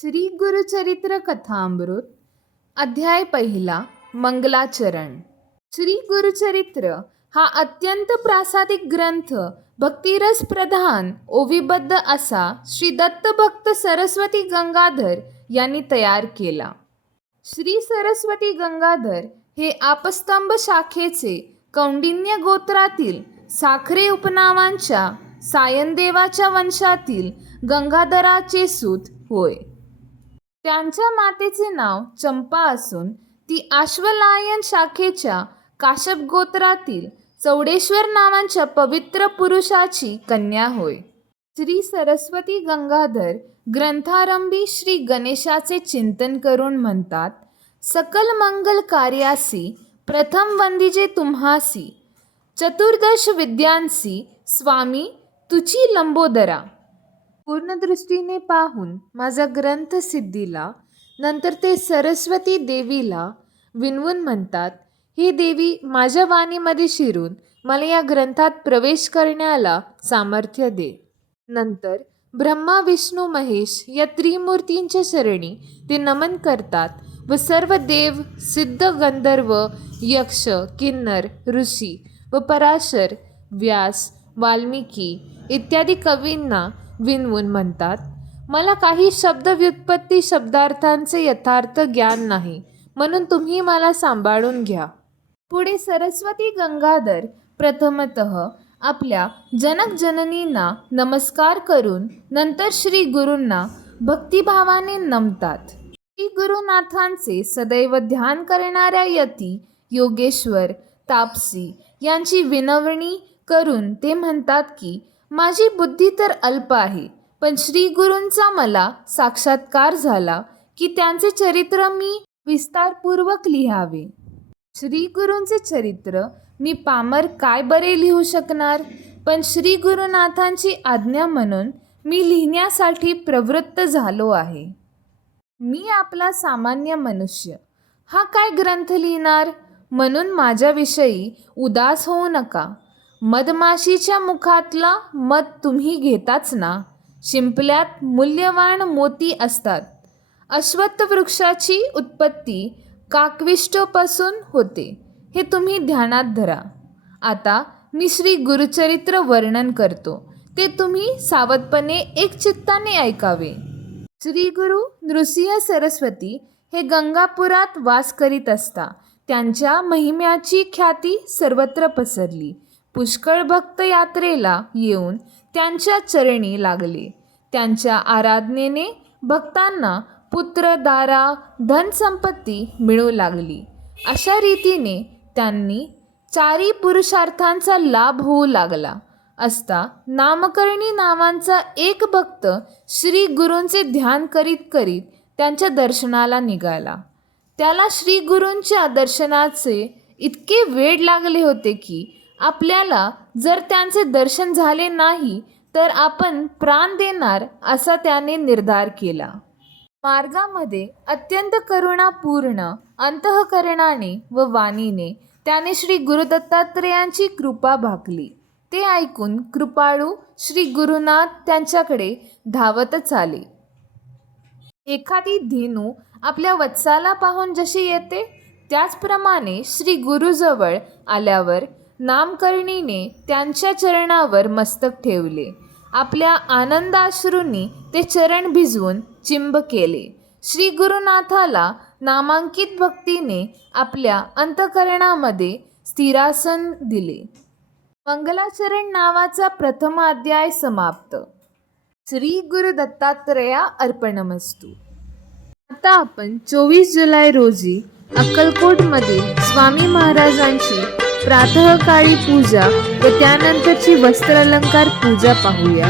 श्री गुरुचरित्र कथामृत अध्याय पहिला मंगलाचरण. श्री गुरुचरित्र हा अत्यंत प्रासादिक ग्रंथ भक्तिरस प्रधान ओविबद्ध असा श्री दत्तभक्त सरस्वती गंगाधर यांनी तयार केला. श्री सरस्वती गंगाधर हे आपस्तंभ शाखेचे कौंडिन्य गोत्रातील साखरे उपनावांच्या सायनदेवाच्या वंशातील गंगाधराचे सूत होय. त्यांच्या मातेचे नाव चंपा असून ती आश्वलायन शाखेच्या काश्यप गोत्रातील चौडेश्वर नावांच्या पवित्र पुरुषाची कन्या होय. श्री सरस्वती गंगाधर ग्रंथारंभी श्री गणेशाचे चिंतन करून म्हणतात सकल मंगल कार्यासी प्रथम वंदिजे तुम्हासी चतुर्दश विद्यांसी स्वामी तुची लंबोदरा पूर्ण दृष्टीने पाहून माझा ग्रंथ सिद्धीला नंतर ते सरस्वती देवीला विनवून म्हणतात ही देवी माझ्या वाणीमध्ये शिरून मला या ग्रंथात प्रवेश करण्याला सामर्थ्य दे. नंतर ब्रह्मा विष्णू महेश या त्रिमूर्तींच्या शरणी ते नमन करतात व सर्व देव सिद्ध गंधर्व यक्ष किन्नर ऋषी व पराशर व्यास वाल्मिकी इत्यादी कवींना विनवून म्हणतात मला काही शब्द व्युत्पत्ती शब्दार्थांचे यथार्थ ज्ञान नाही म्हणून तुम्ही मला सांभाळून घ्या. पुढे सरस्वती गंगाधर प्रथमतः आपल्या जनक जननींना नमस्कार करून नंतर श्री गुरूंना भक्तिभावाने नमतात. श्री गुरुनाथांचे सदैव ध्यान करणाऱ्या यती योगेश्वर तापसी यांची विनवणी करून ते म्हणतात की माझी बुद्धी तर अल्प आहे पण श्रीगुरूंचा मला साक्षात्कार झाला की त्यांचे चरित्र मी विस्तारपूर्वक लिहावे. श्रीगुरूंचे चरित्र मी पामर काय बरे लिहू शकणार? पण श्री गुरुनाथांची आज्ञा म्हणून मी लिहिण्यासाठी प्रवृत्त झालो आहे. मी आपला सामान्य मनुष्य. हा काय ग्रंथ लिहिणार? म्हणून माझ्याविषयी उदास होऊ नका. मधमाशीच्या मुखातला मध तुम्ही घेताच ना. शिंपल्यात मूल्यवान मोती असतात. अश्वत्थ वृक्षाची उत्पत्ती काकविष्टोपासून होते. हे तुम्ही ध्यानात धरा. आता मी श्री गुरुचरित्र वर्णन करतो. ते तुम्ही सावधपणे एक चित्ताने ऐकावे. श्री गुरु नृसिंह सरस्वती हे गंगापुरात वास करीत असता त्यांच्या महिम्याची ख्याती सर्वत्र पसरली. पुष्कळ भक्त यात्रेला येऊन त्यांच्या चरणी लागले. त्यांच्या आराधनेने भक्तांना पुत्र दारा धनसंपत्ती मिळू लागली. अशा रीतीने त्यांनी चारी पुरुषार्थांचा लाभ होऊ लागला. असता नामकर्णी नावांचा एक भक्त श्री गुरूंचे ध्यान करीत करीत त्यांच्या दर्शनाला निघाला. त्याला श्री गुरूंच्या दर्शनाचे इतके वेळ लागले होते की आपल्याला जर त्यांचे दर्शन झाले नाही तर आपण प्राण देणार असा त्याने निर्धार केला. मार्गामध्ये अत्यंत करुणापूर्ण अंतःकरणाने व वाणीने त्याने श्री गुरुदत्तात्रेयांची कृपा भागली. ते ऐकून कृपाळू श्री गुरुनाथ त्यांच्याकडे धावतच आले. एखादी धेनू आपल्या वत्साला पाहून जशी येते त्याचप्रमाणे श्री गुरुजवळ आल्यावर नामकर्णीने त्यांच्या चरणावर मस्तक ठेवले. आपल्या आनंदाश्रूंनी ते चरण भिजवून चिंब केले. श्री गुरुनाथाला नामांकित भक्तीने आपल्या अंतकरणामध्ये स्थिरासन दिले. मंगलाचरण नावाचा प्रथम अध्याय समाप्त. श्री गुरु दत्तात्रया अर्पणमस्तू. आता आपण चोवीस जुलै रोजी अक्कलकोटमध्ये स्वामी महाराजांची प्रातःकाळी पूजा व त्यानंतरची वस्त्रालंकार पूजा पाहूया.